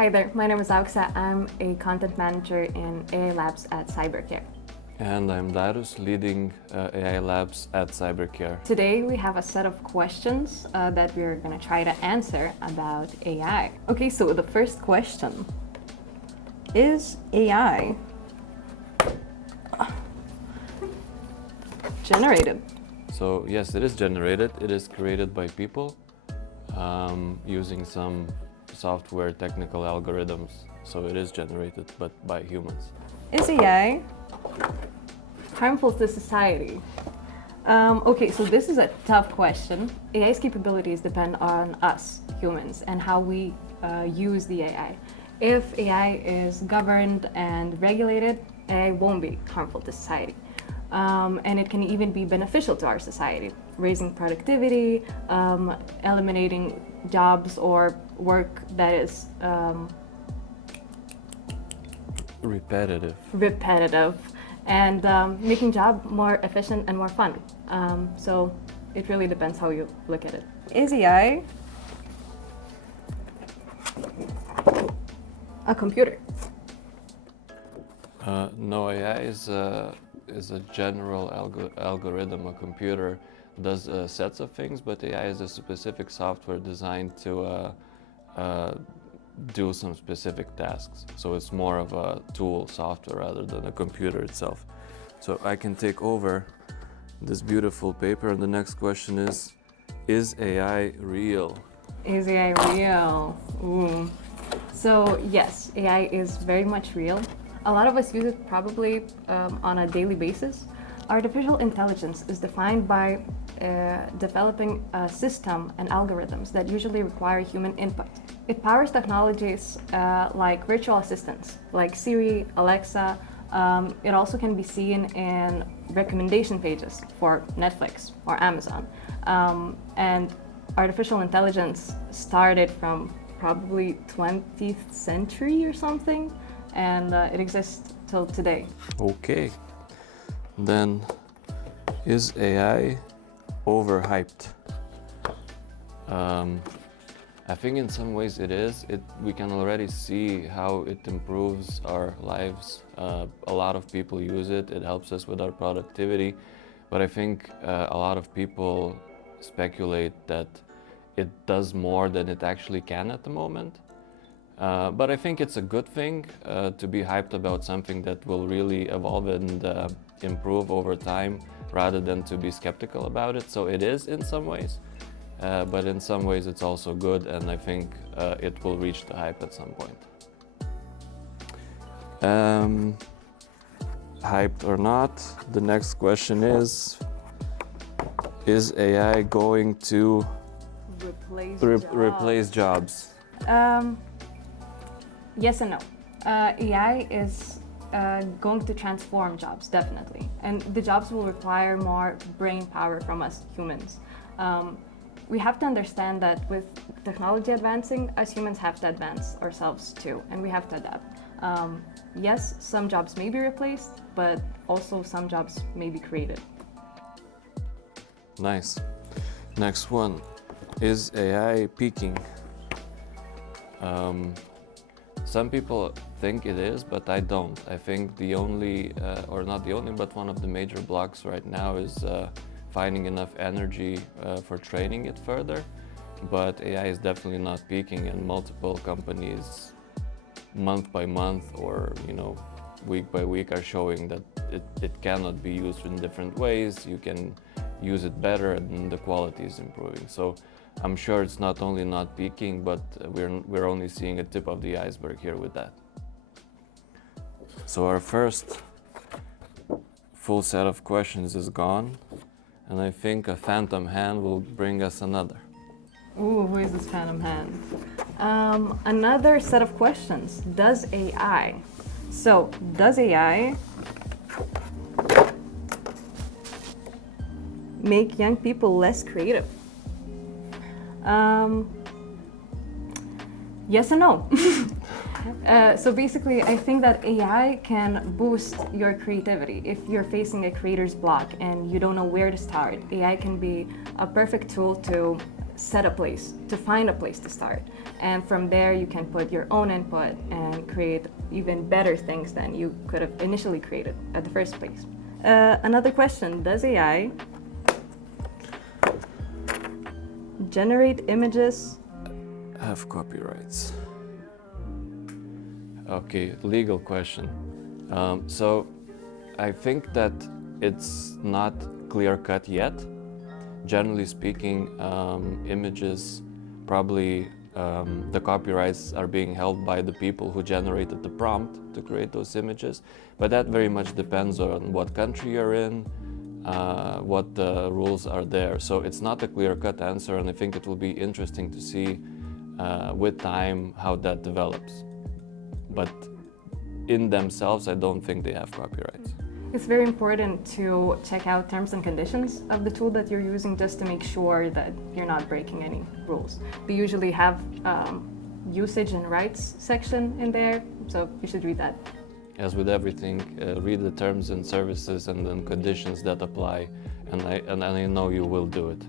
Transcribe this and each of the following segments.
Hi there, my name is Auxa. I'm a content manager in AI Labs at CyberCare. And I'm Darius, leading AI Labs at CyberCare. Today we have a set of questions that we're going to try to answer about AI. Okay, so the first question. Is AI generated? So yes, it is generated. It is created by people using some software technical algorithms. So it is generated, but by humans. Is AI harmful to society? Okay, so this is a tough question. AI's capabilities depend on us, humans, and how we use the AI. If AI is governed and regulated, AI won't be harmful to society. And it can even be beneficial to our society, raising productivity, eliminating jobs or work that is repetitive, and making job more efficient and more fun. So it really depends how you look at it. Is AI a computer? No, AI is a general algorithm. A computer does sets of things, but AI is a specific software designed to do some specific tasks. So it's more of a tool software rather than a computer itself. So I can take over this beautiful paper, and the next question is AI real? Is AI real? Ooh. So yes, AI is very much real. A lot of us use it probably on a daily basis. Artificial intelligence is defined by developing a system and algorithms that usually require human input. It powers technologies like virtual assistants, like Siri, Alexa. It also can be seen in recommendation pages for Netflix or Amazon. And artificial intelligence started from probably 20th century or something, and it exists till today. Okay, then is AI overhyped? I think in some ways it is. We can already see how it improves our lives. A lot of people use it. It helps us with our productivity. But I think a lot of people speculate that it does more than it actually can at the moment. But I think it's a good thing to be hyped about something that will really evolve and improve over time, rather than to be skeptical about it. So it is in some ways, but in some ways it's also good, and I think it will reach the hype at some point. Hyped or not, the next question is AI going to replace jobs? Yes and no. AI is going to transform jobs, definitely. And the jobs will require more brain power from us humans. We have to understand that with technology advancing, us humans have to advance ourselves too, and we have to adapt. Yes, some jobs may be replaced, but also some jobs may be created. Nice. Next one. Is AI peaking? Some people think it is, but I don't. I think the only, or not the only, but one of the major blocks right now is finding enough energy for training it further. But AI is definitely not peaking, and multiple companies, month by month or week by week, are showing that it cannot be used in different ways. You can use it better, and the quality is improving. So I'm sure it's not only not peaking, but we're only seeing a tip of the iceberg here with that. So our first full set of questions is gone, and I think a phantom hand will bring us another. Ooh, who is this phantom hand? Another set of questions. Does AI make young people less creative? Yes and no. So basically, I think that AI can boost your creativity. If you're facing a creator's block and you don't know where to start, AI can be a perfect tool to set a place, to find a place to start. And from there, you can put your own input and create even better things than you could have initially created at the first place. Another question, does AI generate images? Have copyrights. Okay, legal question. So I think that it's not clear-cut yet. Generally speaking, images probably the copyrights are being held by the people who generated the prompt to create those images, but that very much depends on what country you're in, what the rules are there. So it's not a clear-cut answer, and I think it will be interesting to see with time how that develops. But in themselves, I don't think they have copyrights. It's very important to check out terms and conditions of the tool that you're using just to make sure that you're not breaking any rules. They usually have usage and rights section in there, so you should read that. As with everything, read the terms and services and then conditions that apply, and I know you will do it.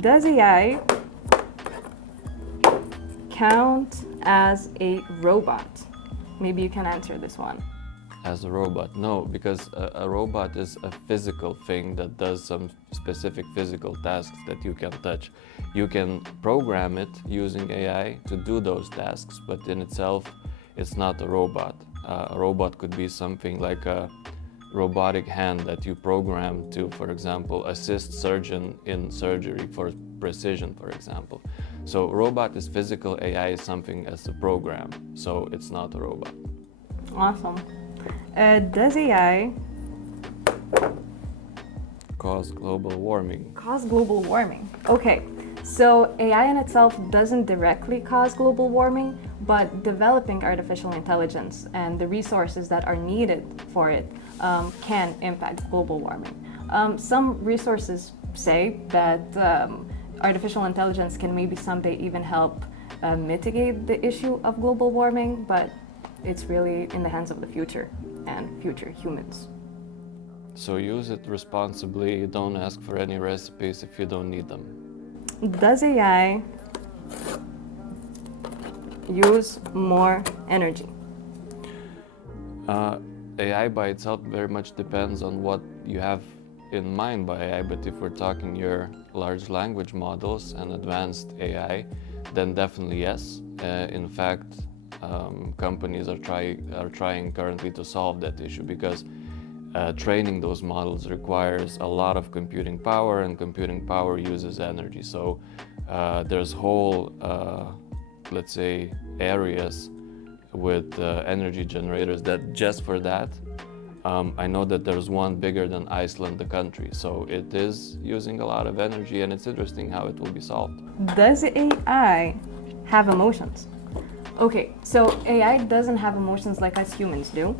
Does AI count as a robot? Maybe you can answer this one. As a robot? No, because a robot is a physical thing that does some specific physical tasks that you can touch. You can program it using AI to do those tasks, but in itself, it's not a robot. A robot could be something like a robotic hand that you program to, for example, assist surgeon in surgery for precision, for example. So robot is physical, AI is something as a program, so it's not a robot. Awesome. Does AI Cause global warming? cause global warming? Okay, so AI in itself doesn't directly cause global warming, but developing artificial intelligence and the resources that are needed for it can impact global warming. Some resources say that artificial intelligence can maybe someday even help mitigate the issue of global warming, but it's really in the hands of the future and future humans. So use it responsibly, don't ask for any recipes if you don't need them. Does AI use more energy? AI by itself very much depends on what you have in mind by AI, but if we're talking your large language models and advanced AI, then definitely yes. In fact, companies are trying currently to solve that issue because training those models requires a lot of computing power, and computing power uses energy. So there's whole, let's say, areas with energy generators that just for that, I know that there's one bigger than Iceland, the country. So it is using a lot of energy, and it's interesting how it will be solved. Does AI have emotions? Okay, so AI doesn't have emotions like us humans do.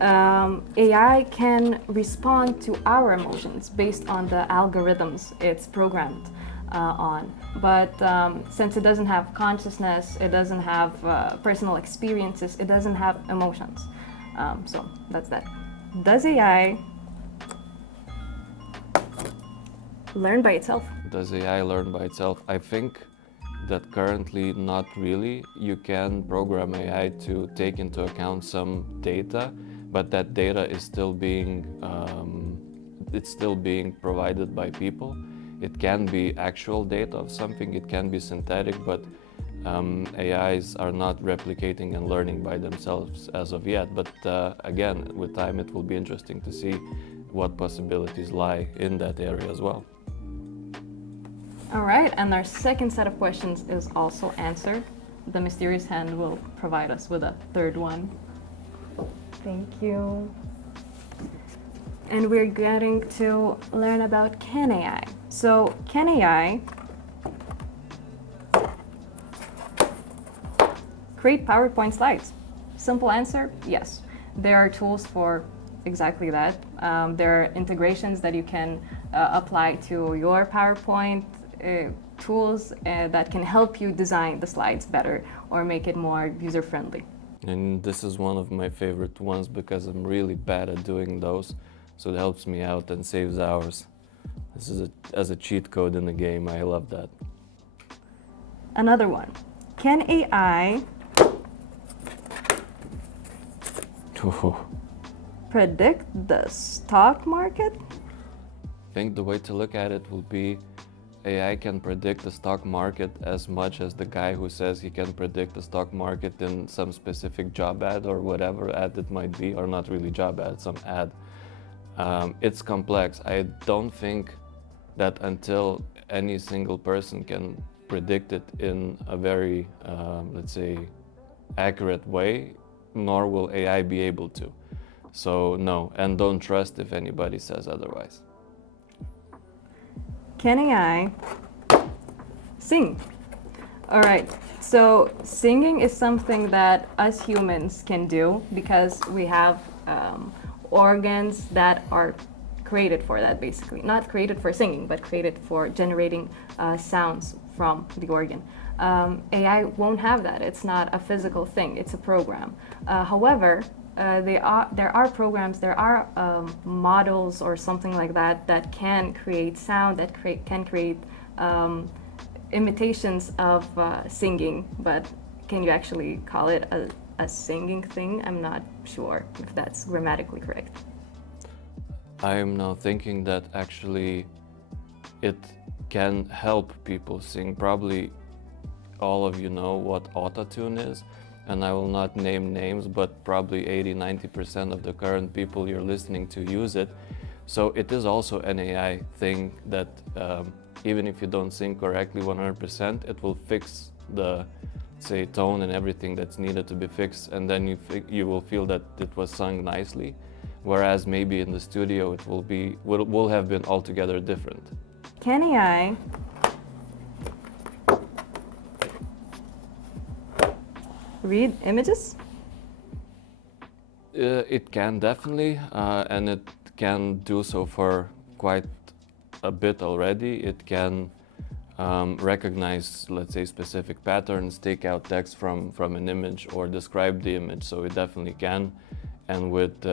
AI can respond to our emotions based on the algorithms it's programmed on. But since it doesn't have consciousness, it doesn't have personal experiences, it doesn't have emotions. So that's that. Does AI learn by itself? Does AI learn by itself? I think that currently not really. You can program AI to take into account some data, but that data is still being provided by people. It can be actual data of something, it can be synthetic, but AIs are not replicating and learning by themselves as of yet. But again, with time it will be interesting to see what possibilities lie in that area as well. All right, and our second set of questions is also answered. The mysterious hand will provide us with a third one. Thank you. And we're getting to learn about can AI. So can AI create PowerPoint slides? Simple answer, yes. There are tools for exactly that. There are integrations that you can apply to your PowerPoint tools that can help you design the slides better or make it more user-friendly. And this is one of my favorite ones because I'm really bad at doing those, so it helps me out and saves hours. This is as a cheat code in the game. I love that. Another one. Can AI predict the stock market? I think the way to look at it will be AI can predict the stock market as much as the guy who says he can predict the stock market in some specific job ad or whatever ad it might be, or not really job ad, some ad. It's complex. I don't think that until any single person can predict it in a very, let's say, accurate way, nor will AI be able to. So no, and don't trust if anybody says otherwise. Can AI sing? All right, so singing is something that us humans can do because we have organs that are created for that, basically. Not created for singing, but created for generating sounds from the organ. AI won't have that. It's not a physical thing, it's a program. However, there are programs, there are models or something like that that can create sound, that can create imitations of singing, but can you actually call it a singing thing? I'm not sure if that's grammatically correct. I am now thinking that actually it can help people sing. Probably all of you know what autotune is, and I will not name names, but probably 80-90% of the current people you're listening to use it. So it is also an AI thing that even if you don't sing correctly 100%, it will fix the, say, tone and everything that's needed to be fixed, and then you will feel that it was sung nicely. Whereas maybe in the studio it will have been altogether different. Can AI read images? It can definitely, and it can do so for quite a bit already. It can recognize, let's say, specific patterns, take out text from an image or describe the image, so it definitely can. And with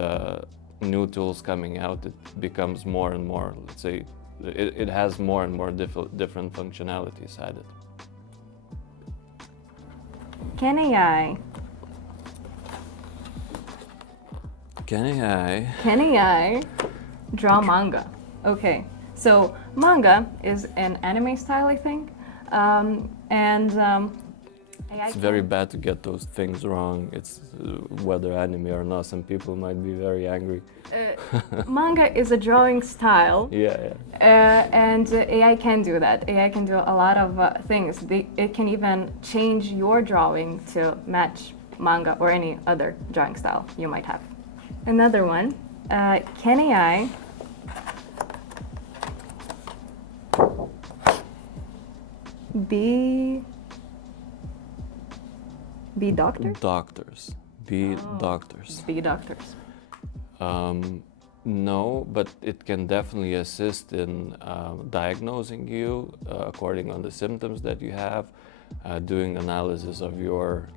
new tools coming out, it becomes more and more, let's say, it has more and more different functionalities added. Can AI Can AI draw manga? Okay, so manga is an anime style, I think, and AI It's very bad to get those things wrong. It's whether anime or not. Some people might be very angry. Manga is a drawing style. Yeah. And AI can do that. AI can do a lot of things. It can even change your drawing to match manga or any other drawing style you might have. Another one, can AI be doctors? Doctors. Doctors. Be doctors. No, but it can definitely assist in diagnosing you according on the symptoms that you have, doing analysis of your,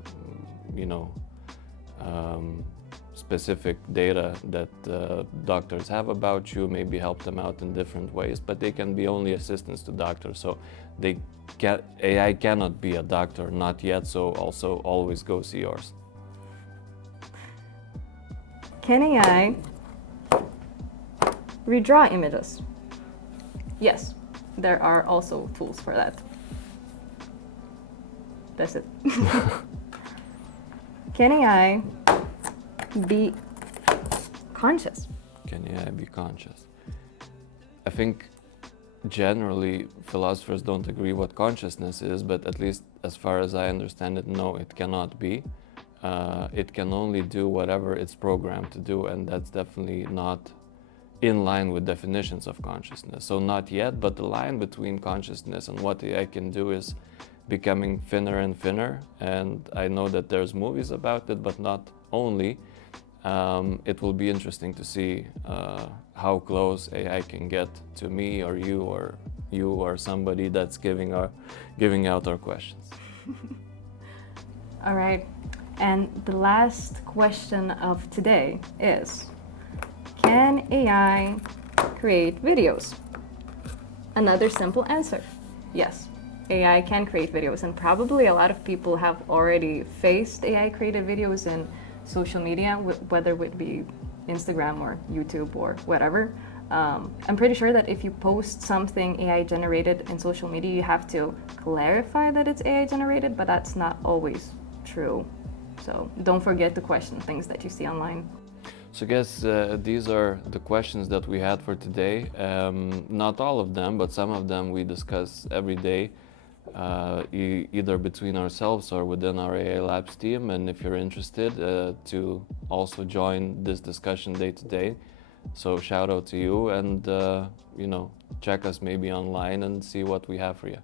specific data that doctors have about you, maybe help them out in different ways, but they can be only assistants to doctors. So AI cannot be a doctor, not yet, so also always go see yours. Can AI redraw images? Yes, there are also tools for that. That's it. Can AI be conscious? Can AI be conscious? I think generally philosophers don't agree what consciousness is, but at least as far as I understand it, no, it cannot be. It can only do whatever it's programmed to do, and that's definitely not in line with definitions of consciousness. So not yet, but the line between consciousness and what AI can do is becoming thinner and thinner, and I know that there's movies about it, but not only. It will be interesting to see how close AI can get to me or you or somebody that's giving out our questions. All right, and the last question of today is, can AI create videos? Another simple answer, yes. AI can create videos, and probably a lot of people have already faced AI created videos in social media, whether it be Instagram or YouTube or whatever. I'm pretty sure that if you post something AI generated in social media, you have to clarify that it's AI generated, but that's not always true. So don't forget to question things that you see online. So I guess these are the questions that we had for today. Not all of them, but some of them we discuss every day, either between ourselves or within our AI Labs team. And if you're interested to also join this discussion day to day, so shout out to you, and check us maybe online and see what we have for you.